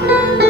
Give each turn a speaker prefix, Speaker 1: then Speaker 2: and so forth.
Speaker 1: thank you